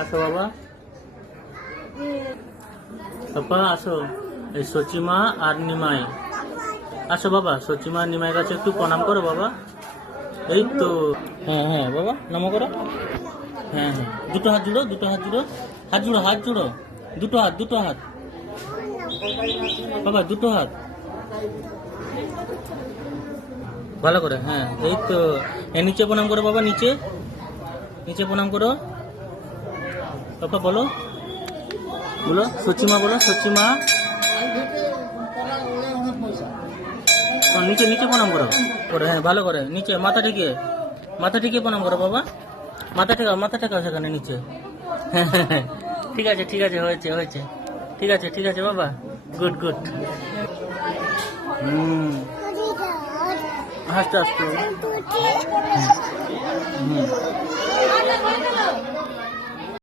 আসো বাবা, পাপা আসো। এই সচিমা আর নিমাই, আসো বাবা। সচিমা আর নিমাইয়ের কাছে একটু প্রণাম করো বাবা। এই তো, হ্যাঁ হ্যাঁ বাবা, নমো করো। হ্যাঁ হ্যাঁ, দুটো হাত জুড়ো, দুটো হাত জুড়ো, হাত জুড়ো, হাত জুড়ো, দুটো হাত, দুটো হাত বাবা, দুটো হাত ভালো করে। হ্যাঁ এই তো, এ নিচে প্রণাম করো বাবা, নিচে, নিচে প্রণাম করো। পাপা বলো, বলো সচিমা, বলো সচিমা। নিচে নিচে প্রণাম করো, করে হ্যাঁ ভালো করে নিচে, মাথা ঠেকে, মাথা ঠেকে প্রণাম করো বাবা। মাথা ঠেকাও, মাথা ঠেকাও সেখানে নিচে। হ্যাঁ হ্যাঁ হ্যাঁ, ঠিক আছে ঠিক আছে, হয়েছে হয়েছে, ঠিক আছে ঠিক আছে বাবা, গুড গুড। হাসতে হাসতে।